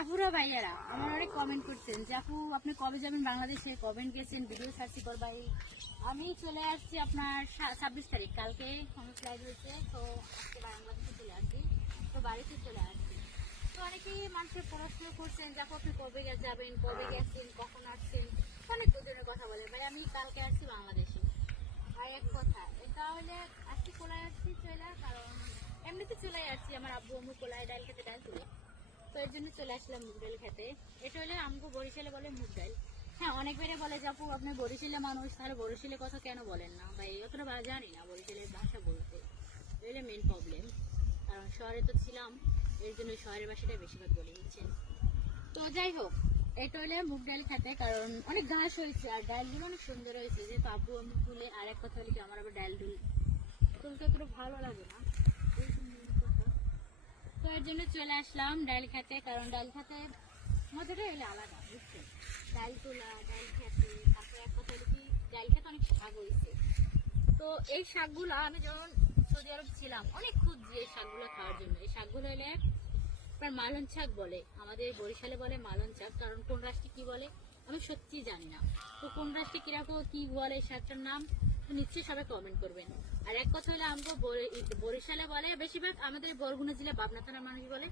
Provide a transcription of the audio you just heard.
আপুরা ভাইয়ারা আমার অনেক কমেন্ট করছেন যে আপু আপনি কবে যাবেন বাংলাদেশে, কমেন্ট গেছেন ভিডিও সার্চি করবাই। আমি চলে আসছি আপনার 26 তারিখ, কালকে আমার ফ্লাইট হয়েছে, তো আজকে বাংলাদেশে চলে আসছি, তো বাড়িতে চলে আসছি। তো অনেকেই মানুষের পড়াশোনা করছেন যে আপু আপনি কবে যাবেন, কবে গেছেন, কখন আসছেন, অনেক দুজনের কথা বলে। ভাই আমি কালকে আসছি বাংলাদেশে। আর এক কথা এটা হলে আজকে কোলায় আসছি চলে, কারণ এমনিতে চলে আসছি, আমার আব্বু আম্মু কোলায় ডাল খেতে ডাল তুলে, তো এর জন্য চলে আসলাম মুগ ডাল খেতে। এটা হলে আমগো বরিশালে বলে মুগ ডাল। হ্যাঁ, অনেক বেড়ে বলে যে আপু আপনি বরিশালে মানুষ, তাহলে বরিশালের কথা কেন বলেন না ভাই? অতটা জানি না বরিশালের ভাষা বলতে, এটাই মেন প্রবলেম। কারণ শহরে তো ছিলাম, এর জন্য শহরের ভাষাটা বেশিরভাগ বলে দিচ্ছেন। তো যাই হোক, এটা হলে মুগ ডাল খেতে, কারণ অনেক ঘাস হয়েছে আর ডালগুলো অনেক সুন্দর হয়েছে, যে আব্বু আমি তুলে। আর এক কথা হলে কি আমার আবার ডাল তুলতে একটু ভালো লাগে না, এই সুন্দর কথা। তো এর জন্য চলে আসলাম ডাল খেতে, কারণ ডাল খেতে মজাটা হলে আলাদা, বুঝছেন? ডাল তোলা, ডাল খেতে, তারপরে এক কথা হলো কি ডাল খেতে অনেক শাক হয়েছে। তো এই শাকগুলো আমি যখন সৌদি আরব ছিলাম অনেক খুঁজছি এই শাকগুলো খাওয়ার জন্য। এই শাকগুলো হলে আপনার মালন শাক বলে, আমাদের বরিশালে বলে মালন শাক, কারণ কোন রাষ্ট্রে কি বলে আমি সত্যি জানি না। তো কোন রাষ্ট্রে কিরকম কি বলে শাকটার নাম, তো নিশ্চয়ই সবাই কমেন্ট করবেন। আর এক কথা হলে আমাকে বরিশালে বলে বেশিরভাগ, আমাদের বরগুনা জেলা পাবনা থানার মানুষ বলে